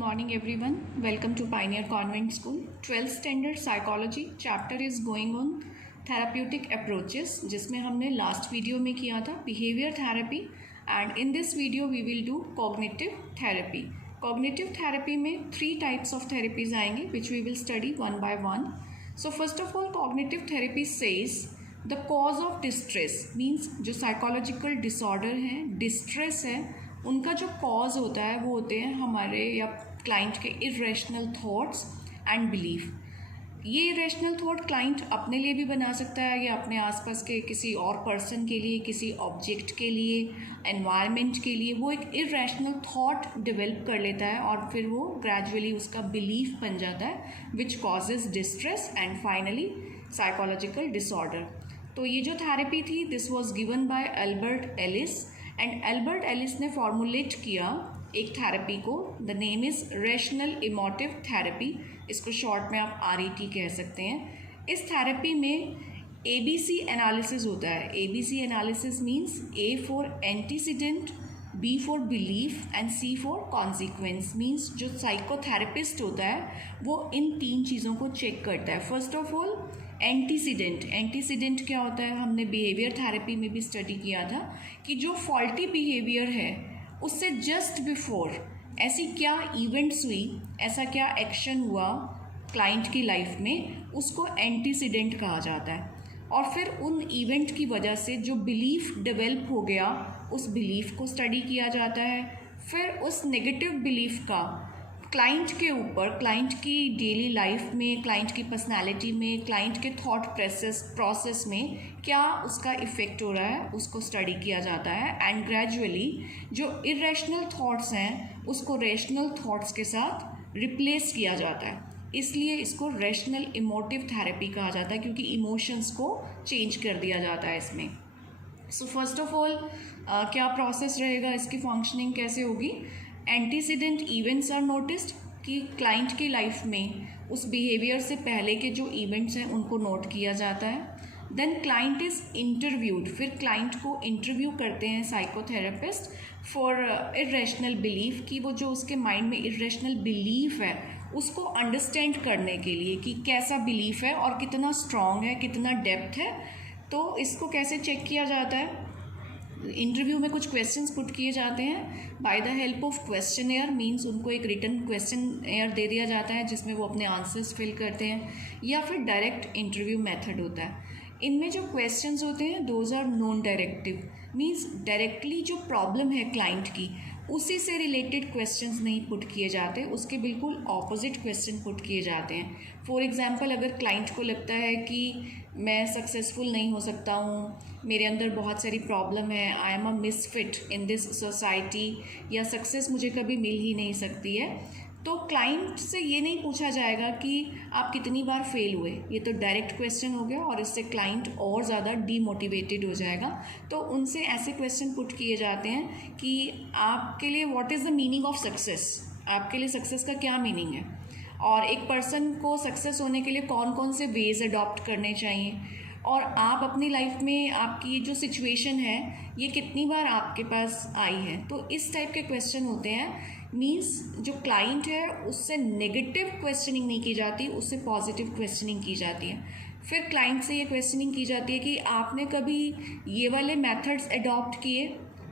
Morning everyone, welcome to Pioneer Convent School. 12th standard psychology chapter is going on therapeutic approaches, जिसमें हमने last video में किया था behavior therapy and in this video we will do cognitive therapy. Cognitive therapy में 3 types of therapies आएंगे which we will study one by one. So first of all, cognitive therapy says the cause of distress means जो psychological disorder है, distress है, उनका जो cause होता है वो होते हैं हमारे या क्लाइंट के इरेशनल थॉट्स एंड बिलीफ। ये इरेशनल थॉट क्लाइंट अपने लिए भी बना सकता है या अपने आसपास के किसी और पर्सन के लिए, किसी ऑब्जेक्ट के लिए, एनवायरनमेंट के लिए वो एक इरेशनल थॉट डेवलप कर लेता है और फिर वो ग्रेजुअली उसका बिलीफ बन जाता है which causes distress and finally psychological disorder. तो ये जो थेरेपी थी this was given by Albert Ellis and Albert Ellis ने फॉर्मुलेट किया एक थेरेपी को, the name is rational emotive therapy, इसको शॉर्ट में आप RET कह सकते हैं। इस थेरेपी में ABC एनालिसिस होता है। ABC analysis means A for antecedent, B for belief and C for consequence. Means जो साइकोथेरेपिस्ट होता है वो इन 3 चीज़ों को चेक करता है। First of all antecedent. Antecedent क्या होता है, हमने बिहेवियर थेरेपी में भी स्टडी किया था कि जो फॉल्टी बिहेवियर है उससे जस्ट बिफोर ऐसी क्या इवेंट्स हुई, ऐसा क्या एक्शन हुआ क्लाइंट की लाइफ में, उसको एंटीसीडेंट कहा जाता है। और फिर उन इवेंट की वजह से जो बिलीफ डेवलप हो गया उस बिलीफ को स्टडी किया जाता है। फिर उस नेगेटिव बिलीफ का क्लाइंट के ऊपर, क्लाइंट की डेली लाइफ में, क्लाइंट की पर्सनालिटी में, क्लाइंट के थॉट प्रोसेस में क्या उसका इफ़ेक्ट हो रहा है उसको स्टडी किया जाता है एंड ग्रेजुअली जो इरेशनल थॉट्स हैं उसको रेशनल थॉट्स के साथ रिप्लेस किया जाता है। इसलिए इसको रेशनल इमोटिव थेरेपी कहा जाता है क्योंकि इमोशंस को चेंज कर दिया जाता है इसमें। सो फर्स्ट ऑफ ऑल क्या प्रोसेस रहेगा, इसकी फंक्शनिंग कैसे होगी। एंटीसीडेंट इवेंट्स आर नोटिस्ड कि क्लाइंट की लाइफ में उस बिहेवियर से पहले के जो इवेंट्स हैं उनको नोट किया जाता है। देन क्लाइंट इज़ इंटरव्यूड, फिर क्लाइंट को इंटरव्यू करते हैं साइकोथेरेपिस्ट फॉर इरेशनल बिलीफ कि वो जो उसके माइंड में इरेशनल बिलीफ है उसको अंडरस्टैंड करने के लिए कि कैसा बिलीफ है और कितना स्ट्रॉन्ग है, कितना डेप्थ है। तो इसको कैसे चेक किया जाता है, इंटरव्यू में कुछ क्वेश्चंस पुट किए जाते हैं by the help of questionnaire. Means उनको एक रिटन क्वेश्चनेयर दे दिया जाता है जिसमें वो अपने आंसर्स फिल करते हैं, या फिर डायरेक्ट इंटरव्यू मेथड होता है। इनमें जो क्वेश्चंस होते हैं those are non directive, means directly जो प्रॉब्लम है क्लाइंट की उसी से रिलेटेड क्वेश्चंस नहीं पुट किए जाते, उसके बिल्कुल ऑपोजिट क्वेश्चन पुट किए जाते हैं। फॉर एग्जांपल अगर क्लाइंट को लगता है कि मैं सक्सेसफुल नहीं हो सकता हूँ, मेरे अंदर बहुत सारी प्रॉब्लम है, I am a misfit in this society, या सक्सेस मुझे कभी मिल ही नहीं सकती है, तो क्लाइंट से ये नहीं पूछा जाएगा कि आप कितनी बार फेल हुए। ये तो डायरेक्ट क्वेश्चन हो गया और इससे क्लाइंट और ज़्यादा डीमोटिवेटेड हो जाएगा। तो उनसे ऐसे क्वेश्चन पुट किए जाते हैं कि आपके लिए what is the meaning of success, आपके लिए सक्सेस का क्या मीनिंग है, और एक पर्सन को सक्सेस होने के लिए कौन कौन से वेज अडॉप्ट करने चाहिए, और आप अपनी लाइफ में आपकी जो सिचुएशन है ये कितनी बार आपके पास आई है। तो इस टाइप के क्वेश्चन होते हैं। मीन्स जो क्लाइंट है उससे नेगेटिव क्वेश्चनिंग नहीं की जाती, उससे पॉजिटिव क्वेश्चनिंग की जाती है। फिर क्लाइंट से ये क्वेश्चनिंग की जाती है कि आपने कभी ये वाले मेथड्स अडॉप्ट किए,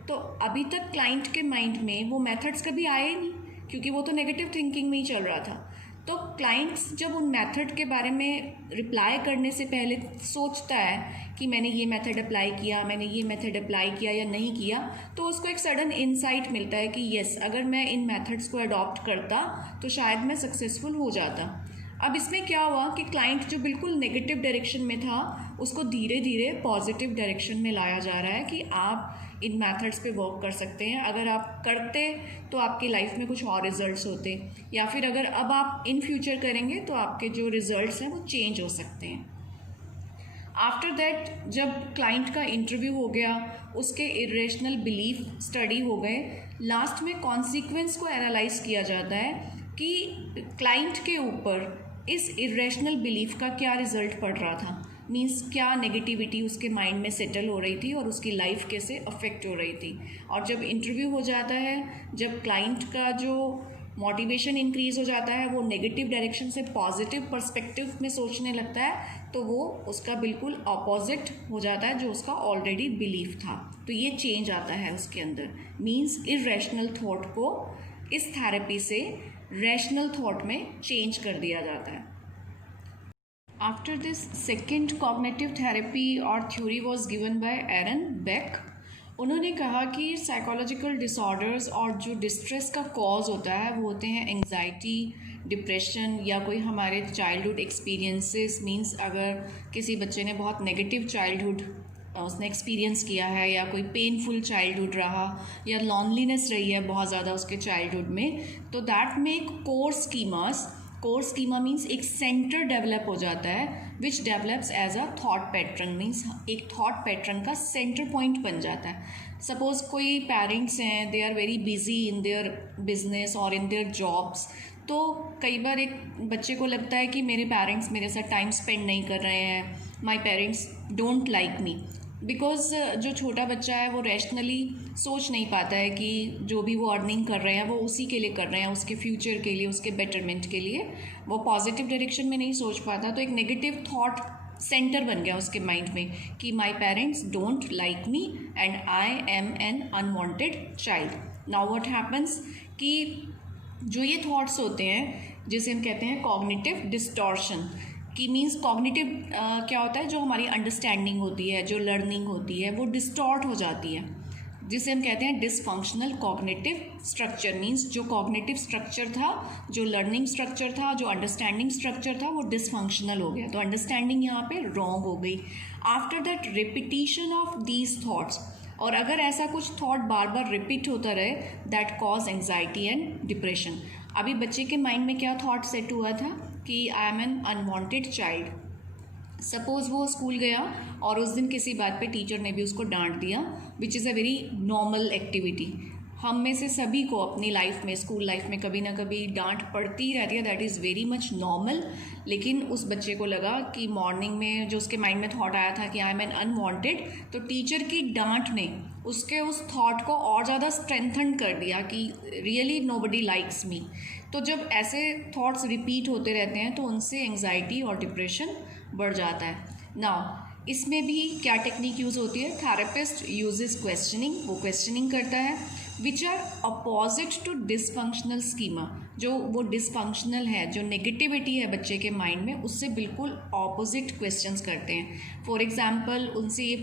तो अभी तक क्लाइंट के माइंड में वो मेथड्स कभी आए नहीं क्योंकि वो तो नेगेटिव थिंकिंग में ही चल रहा था। तो क्लाइंट्स जब उन मेथड के बारे में रिप्लाई करने से पहले सोचता है कि मैंने ये मेथड अप्लाई किया, मैंने ये मेथड अप्लाई किया या नहीं किया, तो उसको एक सडन इंसाइट मिलता है कि यस, अगर मैं इन मेथड्स को अडॉप्ट करता तो शायद मैं सक्सेसफुल हो जाता। अब इसमें क्या हुआ कि क्लाइंट जो बिल्कुल नेगेटिव डायरेक्शन में था उसको धीरे धीरे पॉजिटिव डायरेक्शन में लाया जा रहा है कि आप इन मेथड्स पे वर्क कर सकते हैं। अगर आप करते तो आपकी लाइफ में कुछ और रिजल्ट्स होते, या फिर अगर अब आप इन फ्यूचर करेंगे तो आपके जो रिजल्ट्स हैं वो चेंज हो सकते हैं। आफ्टर दैट जब क्लाइंट का इंटरव्यू हो गया, उसके इरेशनल बिलीफ स्टडी हो गए, लास्ट में कॉन्सिक्वेंस को एनालाइज किया जाता है कि क्लाइंट के ऊपर इस इरेशनल बिलीफ का क्या रिजल्ट पड़ रहा था। मीन्स क्या नेगेटिविटी उसके माइंड में सेटल हो रही थी और उसकी लाइफ कैसे अफेक्ट हो रही थी। और जब इंटरव्यू हो जाता है, जब क्लाइंट का जो मोटिवेशन इंक्रीज हो जाता है, वो नेगेटिव डायरेक्शन से पॉजिटिव पर्सपेक्टिव में सोचने लगता है, तो वो उसका बिल्कुल अपोजिट हो जाता है जो उसका ऑलरेडी बिलीफ था। तो ये चेंज आता है उसके अंदर, मीन्स इरेशनल थॉट को इस थेरेपी से रैशनल थॉट में चेंज कर दिया जाता है। After this second cognitive therapy और theory was given by Aaron Beck. उन्होंने कहा कि साइकोलॉजिकल डिसऑर्डर्स और जो डिस्ट्रेस का कॉज होता है वो होते हैं एंग्जाइटी, डिप्रेशन या कोई हमारे चाइल्डहुड एक्सपीरियंसेस, मींस अगर किसी बच्चे ने बहुत नेगेटिव चाइल्डहुड उसने एक्सपीरियंस किया है या कोई पेनफुल चाइल्डहुड रहा या लॉनलीनेस रही है बहुत ज़्यादा उसके चाइल्डहुड में, तो that make core schema means एक सेंटर डेवलप हो जाता है which develops as a thought pattern, means एक थॉट पैटर्न का सेंटर पॉइंट बन जाता है। सपोज कोई पेरेंट्स हैं, they are very busy in their business और इन देयर जॉब्स, तो कई बार एक बच्चे को लगता है कि मेरे पेरेंट्स मेरे साथ टाइम स्पेंड नहीं कर रहे हैं, माई parents don't like me, because जो छोटा बच्चा है वो रैशनली सोच नहीं पाता है कि जो भी वो अर्निंग कर रहे हैं वो उसी के लिए कर रहे हैं, उसके फ्यूचर के लिए, उसके बेटरमेंट के लिए, वो पॉजिटिव डायरेक्शन में नहीं सोच पाता। तो एक नेगेटिव थॉट सेंटर बन गया उसके माइंड में कि my parents don't like me and I am an unwanted child. Now what happens कि जो ये थॉट्स होते हैं जिसे हम कहते हैं कॉग्निटिव डिस्टॉर्शन, कि मीन्स कॉग्निटिव क्या होता है, जो हमारी अंडरस्टैंडिंग होती है, जो लर्निंग होती है, वो डिस्टॉर्ट हो जाती है, जिसे हम कहते हैं डिसफंक्शनल कॉग्निटिव स्ट्रक्चर। मीन्स जो कॉग्निटिव स्ट्रक्चर था, जो लर्निंग स्ट्रक्चर था, जो अंडरस्टैंडिंग स्ट्रक्चर था, वो डिसफंक्शनल हो गया। तो अंडरस्टैंडिंग यहाँ पे रॉन्ग हो गई। After that repetition of these thoughts, और अगर ऐसा कुछ थॉट बार बार रिपीट होता रहे, that cause anxiety and depression. अभी बच्चे के माइंड में क्या थॉट सेट हुआ था कि I am an unwanted child. Suppose वो स्कूल गया और उस दिन किसी बात पे टीचर ने भी उसको डांट दिया, which is a very normal activity. हम में से सभी को अपनी लाइफ में, स्कूल लाइफ में कभी ना कभी डांट पड़ती रहती है, that is very much normal. लेकिन उस बच्चे को लगा कि मॉर्निंग में जो उसके माइंड में थॉट आया था कि आई एम एन अनवांटेड, तो टीचर की डांट ने उसके उस थॉट को और ज़्यादा स्ट्रेंथन कर दिया कि रियली नोबडी लाइक्स मी। तो जब ऐसे थॉट्स रिपीट होते रहते हैं तो उनसे एंग्जाइटी और डिप्रेशन बढ़ जाता है। नाउ इसमें भी क्या टेक्निक यूज़ होती है, थेरेपिस्ट यूजेस क्वेश्चनिंग, वो क्वेश्चनिंग करता है, which are opposite to dysfunctional schema. जो वो डिसफंक्शनल है, जो नेगेटिविटी है बच्चे के माइंड में, उससे बिल्कुल ऑपोजिट क्वेश्चंस करते हैं। फॉर एग्जांपल उनसे ये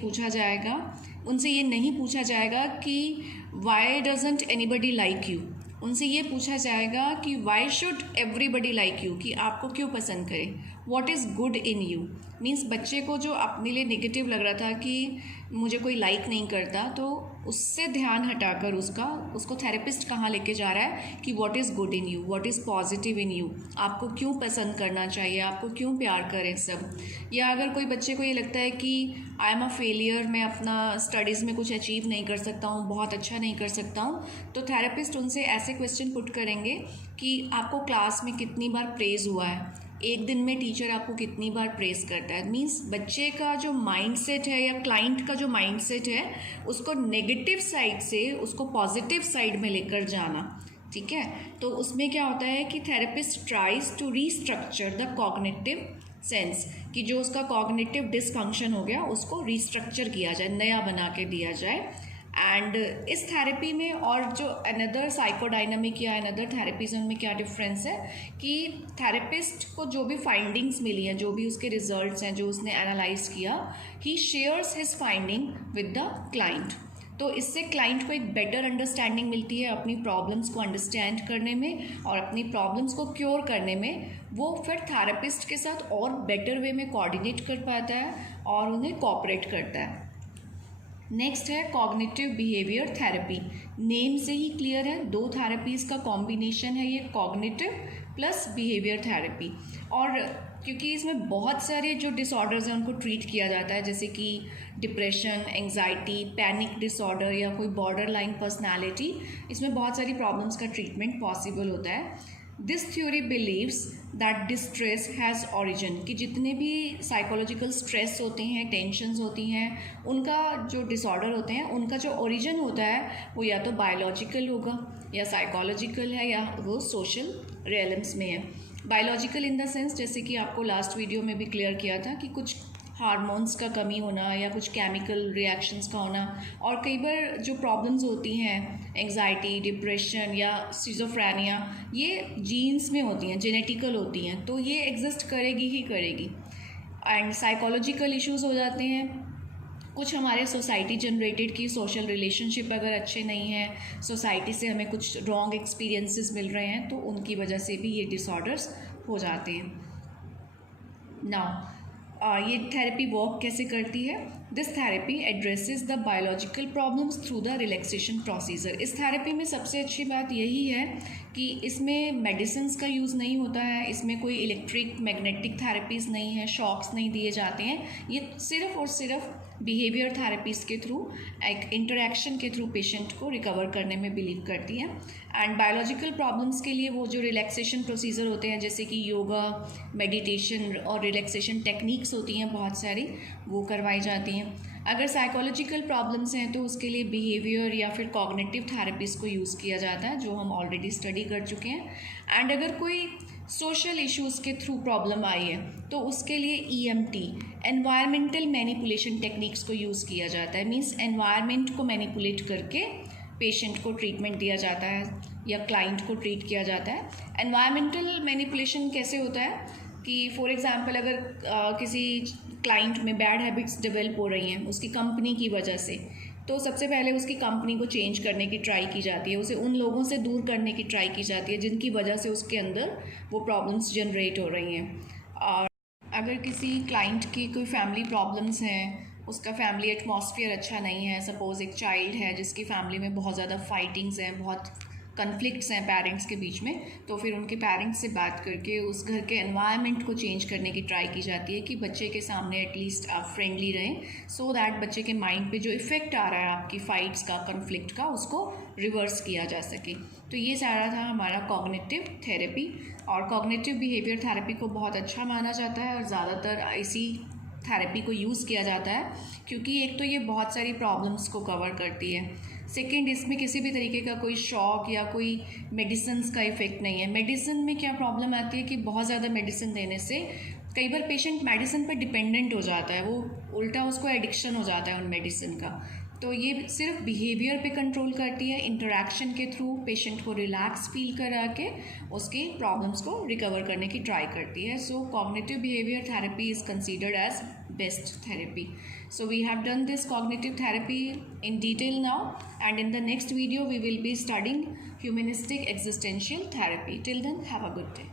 नहीं पूछा जाएगा कि why doesn't anybody like you, उनसे ये पूछा जाएगा कि why should everybody like you, कि आपको क्यों पसंद करें, what is good in you. Means बच्चे को जो अपने लिए नेगेटिव लग रहा था कि मुझे कोई लाइक नहीं करता, तो उससे ध्यान हटाकर उसको थेरेपिस्ट कहाँ लेके जा रहा है कि what is good in you, what is positive in you, आपको क्यों पसंद करना चाहिए, आपको क्यों प्यार करें सब। या अगर कोई बच्चे को ये लगता है कि आई एम अ फेलियर, मैं अपना स्टडीज़ में कुछ अचीव नहीं कर सकता हूँ, बहुत अच्छा नहीं कर सकता हूँ, तो थेरेपिस्ट उनसे ऐसे क्वेश्चन पुट करेंगे कि आपको क्लास में कितनी बार प्रेज़ हुआ है, एक दिन में टीचर आपको कितनी बार प्रेस करता है। मीन्स बच्चे का जो माइंडसेट है या क्लाइंट का जो माइंडसेट है, उसको नेगेटिव साइड से उसको पॉजिटिव साइड में लेकर जाना। ठीक है, तो उसमें क्या होता है कि therapist tries to restructure the cognitive sense, कि जो उसका कॉग्निटिव डिसफंक्शन हो गया उसको रीस्ट्रक्चर किया जाए, नया बना के दिया जाए। एंड इस थेरेपी में और जो अनदर साइकोडायनामिक या अनदर थेरेपीज में क्या डिफरेंस है कि थेरेपिस्ट को जो भी फाइंडिंग्स मिली हैं, जो भी उसके रिजल्ट्स हैं, जो उसने एनालाइज किया, he shares his finding with the client. तो इससे क्लाइंट को एक बेटर अंडरस्टैंडिंग मिलती है अपनी प्रॉब्लम्स को अंडरस्टैंड करने में और अपनी प्रॉब्लम्स को क्योर करने में। वो फिर थेरेपिस्ट के साथ और बेटर वे में कोऑर्डिनेट कर पाता है और उन्हें कोऑपरेट करता है। नेक्स्ट है कॉग्निटिव बिहेवियर थेरेपी। नेम से ही क्लियर है, दो थेरेपीज़ का कॉम्बिनेशन है ये, कॉग्निटिव प्लस बिहेवियर थेरेपी। और क्योंकि इसमें बहुत सारे जो डिसऑर्डर्स हैं उनको ट्रीट किया जाता है, जैसे कि डिप्रेशन, एंग्जाइटी, पैनिक डिसऑर्डर या कोई बॉर्डर लाइन पर्सनैलिटी, इसमें बहुत सारी प्रॉब्लम्स का ट्रीटमेंट पॉसिबल होता है। This theory believes that distress has origin, कि जितने भी साइकोलॉजिकल स्ट्रेस होते हैं, टेंशन्स होती हैं, उनका जो डिसऑर्डर होते हैं, उनका जो ओरिजिन होता है वो या तो बायोलॉजिकल होगा या साइकोलॉजिकल है या वो सोशल रियलम्स में है। बायोलॉजिकल इन द सेंस, जैसे कि आपको लास्ट वीडियो में भी क्लियर किया था कि कुछ हार्मोन्स का कमी होना या कुछ केमिकल रिएक्शंस का होना, और कई बार जो प्रॉब्लम्स होती हैं एंग्जाइटी, डिप्रेशन या सिजोफ्रेनिया, ये जीन्स में होती हैं, जेनेटिकल होती हैं, तो ये एग्जिस्ट करेगी ही करेगी। एंड साइकोलॉजिकल इश्यूज़ हो जाते हैं, कुछ हमारे सोसाइटी जनरेटेड की सोशल रिलेशनशिप अगर अच्छे नहीं हैं, सोसाइटी से हमें कुछ रॉन्ग एक्सपीरियंसेस मिल रहे हैं, तो उनकी वजह से भी ये डिसऑर्डर्स हो जाते हैं। नाउ ये थेरेपी वर्क कैसे करती है? This therapy addresses the biological problems through the relaxation procedure. इस थेरेपी में सबसे अच्छी बात यही है कि इसमें मेडिसिन्स का यूज़ नहीं होता है, इसमें कोई इलेक्ट्रिक मैग्नेटिक थेरेपीज़ नहीं है, शॉक्स नहीं दिए जाते हैं। ये सिर्फ और सिर्फ बिहेवियर थेरेपीज़ के थ्रू, एक इंटरेक्शन के थ्रू पेशेंट को रिकवर करने में बिलीव करती है। एंड बायोलॉजिकल प्रॉब्लम्स के लिए वो जो रिलैक्सेशन प्रोसीजर होते हैं, जैसे कि योगा, मेडिटेशन और रिलैक्सेशन टेक्निक्स होती हैं बहुत सारी, वो करवाई जाती हैं। अगर साइकोलॉजिकल प्रॉब्लम्स हैं तो उसके लिए बिहेवियर या फिर कॉग्निटिव थेरेपीज़ को यूज़ किया जाता है, जो हम ऑलरेडी स्टडी कर चुके हैं। एंड अगर कोई सोशल इश्यूज़ के थ्रू प्रॉब्लम आई है तो उसके लिए EMT, एनवायरमेंटल मैनिपुलेशन टेक्निक्स को यूज़ किया जाता है। मीन्स एनवायरनमेंट को मैनिपुलेट करके पेशेंट को ट्रीटमेंट दिया जाता है या क्लाइंट को ट्रीट किया जाता है। एनवायरमेंटल मैनिपुलेशन कैसे होता है कि फॉर एग्जांपल अगर किसी क्लाइंट में बैड हैबिट्स डेवलप हो रही हैं उसकी कंपनी की वजह से, तो सबसे पहले उसकी कंपनी को चेंज करने की ट्राई की जाती है, उसे उन लोगों से दूर करने की ट्राई की जाती है जिनकी वजह से उसके अंदर वो प्रॉब्लम्स जनरेट हो रही हैं। और अगर किसी क्लाइंट की कोई फैमिली प्रॉब्लम्स हैं, उसका फैमिली एटमॉस्फेयर अच्छा नहीं है, सपोज़ एक चाइल्ड है जिसकी फैमिली में बहुत ज़्यादा फाइटिंग्स हैं, बहुत कन्फ्लिक्ट्स हैं पेरेंट्स के बीच में, तो फिर उनके पेरेंट्स से बात करके उस घर के एनवायरनमेंट को चेंज करने की ट्राई की जाती है कि बच्चे के सामने एटलीस्ट आप फ्रेंडली रहें, सो दैट बच्चे के माइंड पे जो इफ़ेक्ट आ रहा है आपकी फ़ाइट्स का, कन्फ्लिक्ट का, उसको रिवर्स किया जा सके। तो ये सारा था हमारा कॉग्निटिव थेरेपी, और कॉग्निटिव बिहेवियर थेरेपी को बहुत अच्छा माना जाता है और ज़्यादातर इसी थेरेपी को यूज़ किया जाता है, क्योंकि एक तो ये बहुत सारी प्रॉब्लम्स को कवर करती है, सेकेंड इसमें किसी भी तरीके का कोई शॉक या कोई मेडिसिन्स का इफ़ेक्ट नहीं है। मेडिसिन में क्या प्रॉब्लम आती है कि बहुत ज़्यादा मेडिसिन देने से कई बार पेशेंट मेडिसिन पर डिपेंडेंट हो जाता है, वो उल्टा उसको एडिक्शन हो जाता है उन मेडिसिन का। तो ये सिर्फ बिहेवियर पे कंट्रोल करती है, इंटरेक्शन के थ्रू पेशेंट को रिलैक्स फील करा के उसकी प्रॉब्लम्स को रिकवर करने की ट्राई करती है। So cognitive behaviour therapy is considered as best therapy. So we have done this cognitive therapy in detail now, and in the next video we will be studying humanistic existential therapy. Till then, have a good day.